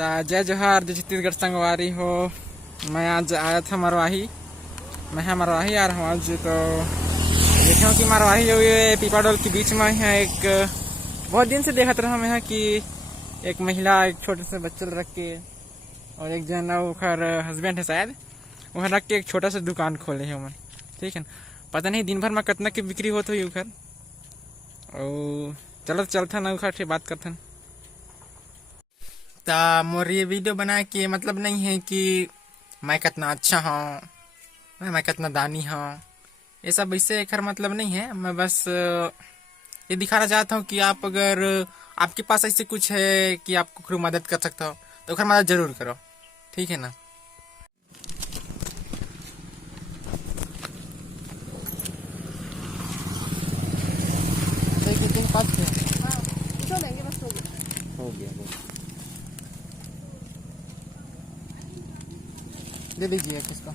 जय जोहार जो छत्तीसगढ़ संगवारी हो। मैं आज आया था मरवाही। मैं मरवाही आ रहा हूँ आज। तो देखे हो कि मरवाही और ये पीपाडोल के बीच में है एक बहुत दिन से देखत रहा मैं कि एक महिला एक छोटे से बच्चे रख के और एक जन उखर हस्बैंड है शायद वहाँ रख के एक छोटा सा दुकान खोले है उमन। ठीक है, पता नहीं दिन भर में कितना की बिक्री होती हुई उखर। और चलो चलता ना उखर से बात करथन। ता मोर ये वीडियो बनाए के मतलब नहीं है कि मैं कितना अच्छा हूँ, मैं कितना दानी हूँ, ये सब इससे खैर मतलब नहीं है। मैं बस ये दिखाना चाहता हूँ कि आप अगर आपके पास ऐसे कुछ है कि आपको कोई मदद कर सकता हो तो खैर मदद जरूर करो। ठीक है ना। हो गया दे दीजिए किसको।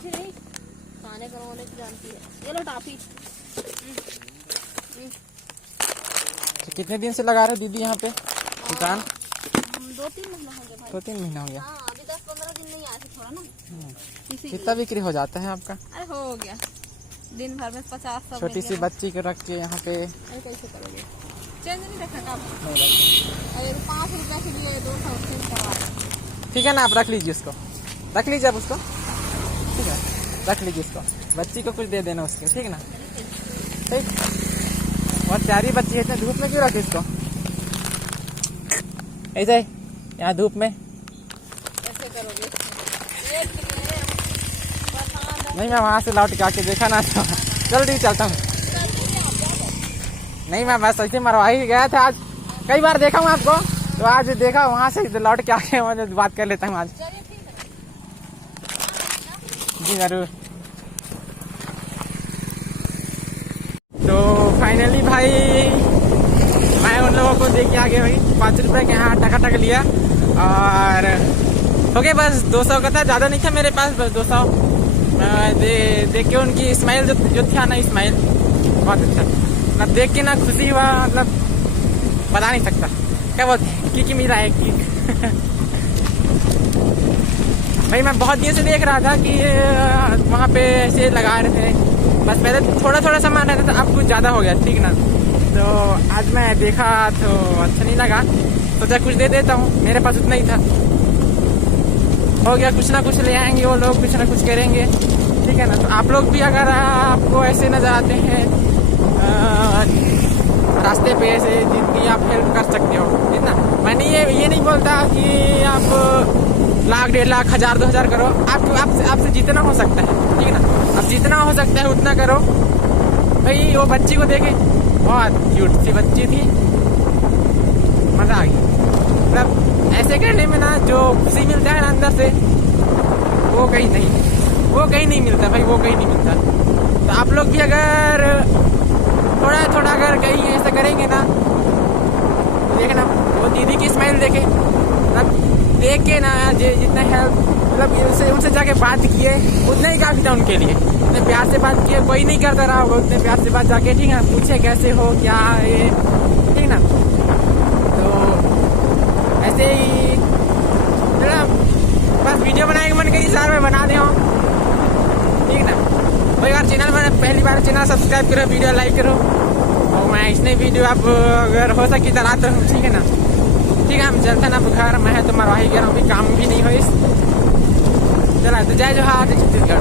नहीं खाने बनवाने की जानती है। ये लो टाफी। तो कितने दिन से लगा रहे हो दीदी यहाँ पे दुकान? 2-3 महीना हो गया भाई। 2-3 महीना हो गया। हाँ, अभी 10-15 दिन नहीं आया था थोड़ा ना। कितना बिक्री हो जाता है आपका? अरे हो गया दिन भर में 50-100। छोटी सी बच्ची को रख के यहाँ पे अरे कैसे करोगे? चेंज नहीं रखा काम। नहीं। अरे 5 रुपए के लिए 200 चेंज करवा। ठीक है ना, आप रख लीजिए उसको, रख लीजिए आप उसको। ठीक है, रख लीजिए उसको, बच्ची को कुछ दे देना उसके। ठीक है ना, ठीक। बहुत प्यारी बच्ची है, इतने धूप में क्यों रखे इसको ऐसे यहाँ धूप में? कैसे करोगे? नहीं, मैं वहाँ से लौट के आके देखा ना तो जल्दी चलता हूँ। नहीं, मैं बस ऐसे मरवाही गया था आज, कई बार देखा हूँ आपको, तो आज देखा वहाँ से लौट के आके मैं बात कर लेता हूँ आज। जी जरूर। तो फाइनली भाई मैं उन लोगों को देख के आ गया भाई। 5 रुपए के यहाँ टका लिया और हो गया बस 200 का था, ज़्यादा नहीं था मेरे पास, बस 200 देख के उनकी स्माइल जो था ना, स्माइल बहुत अच्छा मतलब देख के ना खुशी हुआ, मतलब बता नहीं सकता क्या बहुत की मिला है की। भाई मैं बहुत दिन से देख रहा था कि वहाँ पे ऐसे लगा रहे थे, बस पहले थोड़ा थोड़ा सामान रहता था, अब कुछ ज़्यादा हो गया। ठीक ना, तो आज मैं देखा तो अच्छा नहीं लगा, सोचा कुछ दे देता हूँ, मेरे पास उतना ही था। हो गया, कुछ ना कुछ ले आएंगे वो लोग, कुछ ना कुछ करेंगे। ठीक है ना, तो आप लोग भी अगर आपको ऐसे नजर आते हैं रास्ते पे ऐसे जिनकी आप हेल्प कर सकते हो, ठीक ना। मैंने ये नहीं बोलता कि आप लाख 1.5 लाख 1000-2000 करो, आपसे जितना हो सकता है। ठीक है ना, अब जितना हो सकता है उतना करो। भाई वो बच्ची को देखे, बहुत क्यूट सी बच्ची थी, मजा आ गया। मतलब ऐसे करने में ना जो खुशी मिलता है ना अंदर से, वो कहीं नहीं मिलता भाई, वो कहीं नहीं मिलता। तो आप लोग भी अगर थोड़ा अगर कहीं ऐसा करेंगे ना, देखना वो दीदी की स्माइल देखे, मतलब देख के ना जितना हेल्प, मतलब उनसे जाके बात किए उतना ही काफी था उनके लिए। उतने प्यार से बात किए, कोई नहीं करता रहा होगा, उतने प्यार से बात जाके ठीक है पूछे कैसे हो क्या ये, ठीक ना। तो ऐसे ही बस वीडियो बनाने के मन करी सार में बना दे हो। ठीक ना, कोई बार चैनल मैंने पहली बार चैनल सब्सक्राइब करो, वीडियो लाइक करो, और मैं इसने वीडियो आप अगर हो सकी तो रात रहूँ। ठीक है ना, ठीक है, हम चलते ना घर, मैं तो मरवाही गया हूँ, अभी काम भी नहीं हो इस। चला तो जय जोहार छत्तीसगढ़।